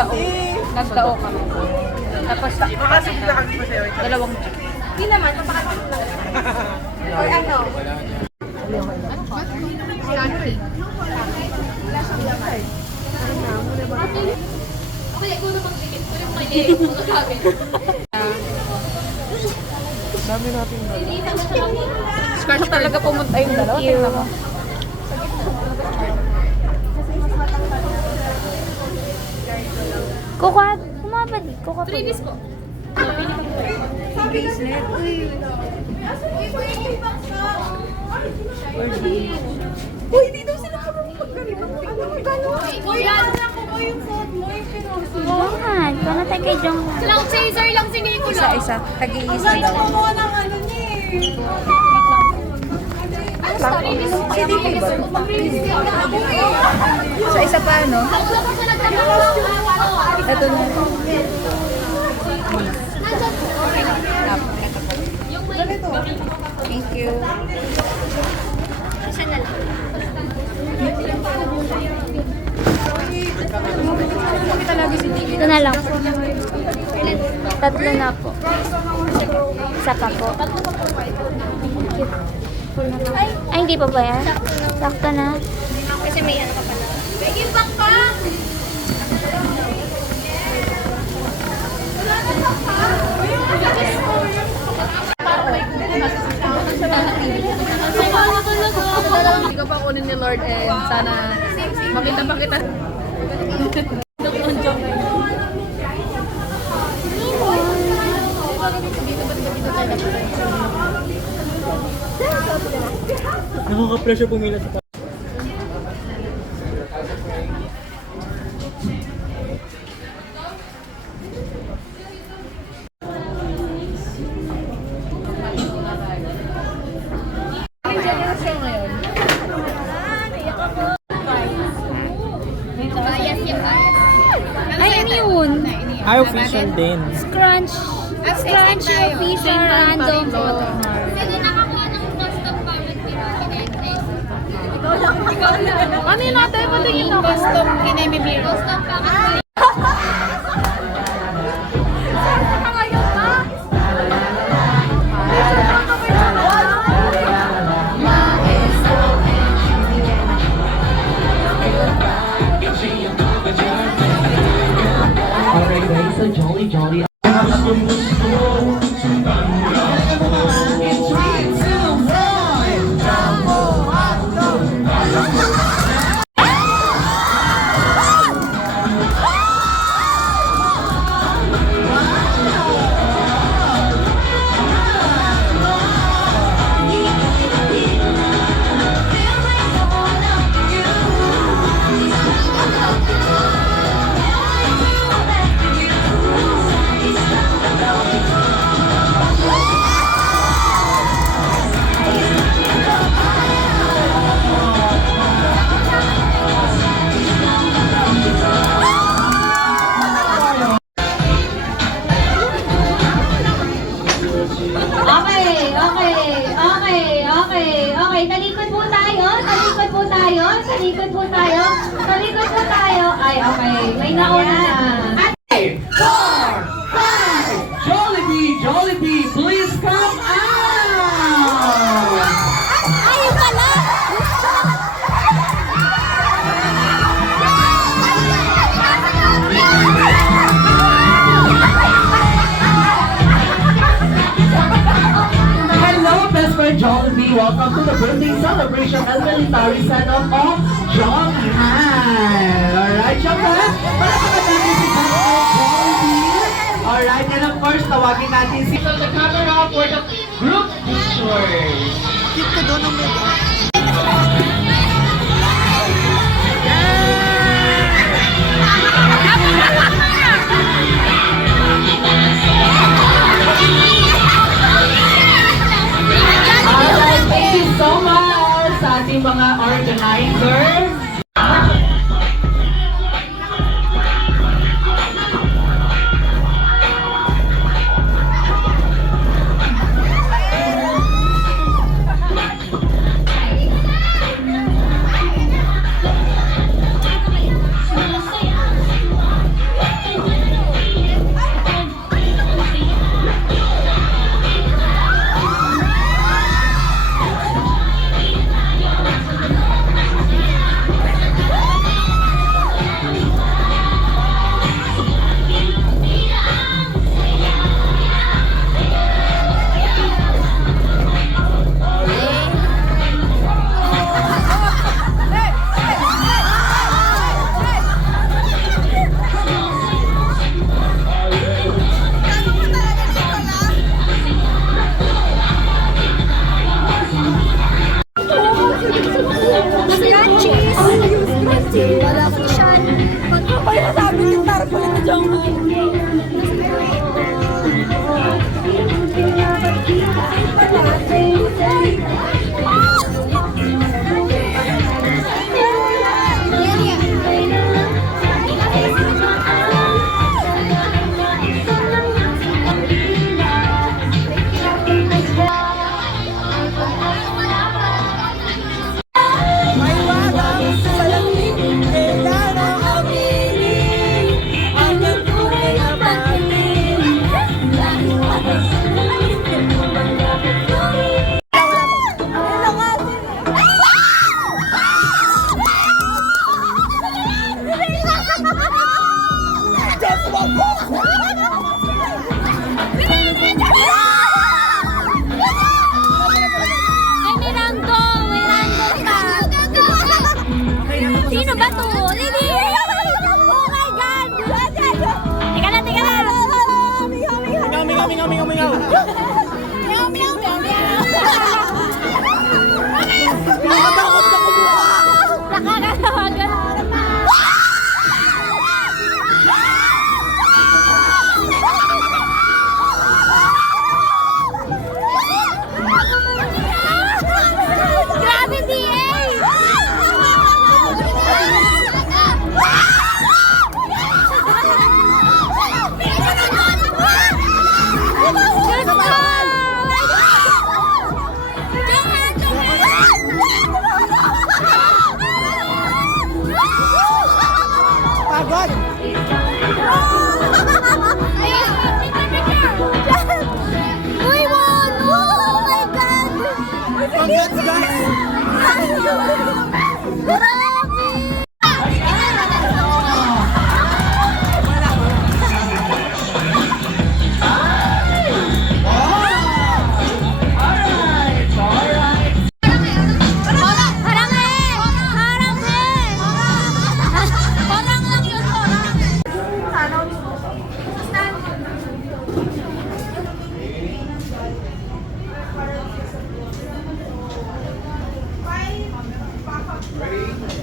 Nagtao. Nagtao kami. Tapos, dalawang chip. Hindi naman, napakasip lang. Or ano? Okay, ikaw na magdikit. Ito yung may Dami natin ba? Scratch talaga pumunta yung dalawa. Tingnan mo. Kukuha, kumabad. Kukuha po. 3 bis ko. Bracelet. Uy, hindi daw sila pagkaribang pagkaribang. Uy, ano na ko yung phone mo, yung pinuso. Jonghan. Paano tayo kay Jonghan? Cloud chaser lang si Nico lang. Isa-isa. Tag-iisa Ang ganda daw. mo ng ano niya eh. Sa isa pa, no? Ito na. Thank you. Ito na lang po. Tatlo na po. Isa pa po. Ay, hindi pa ba yan? Sakto na. Kasi may ano ka pala. Begin back pa! Hindi ko pa kunin ni Lord and sana makita pa kita. Nakaka-pressure pumila sa Ay, ano yun? Ay, official din. Scrunch. Scrunch official random. Sino nakakuha ng custom comment Ano yun natin? Patingin ako. Custom kinemimir. Custom comment. Okay. Talikod po tayo. Talikod po tayo. Ay, okay. May nauna na. 4, 5, Jollibee, please come out! Ayun pala! Hello, best friend Jollibee. Welcome to the birthday celebration and military send-off of Jonghan. Alright, Jonghan? Palapagod natin si Jollibee. Alright, and of course, tawagin natin si the camera for the group pictures. Keep ka doon ang Alright, thank you so much sa ating mga organizers. Ready?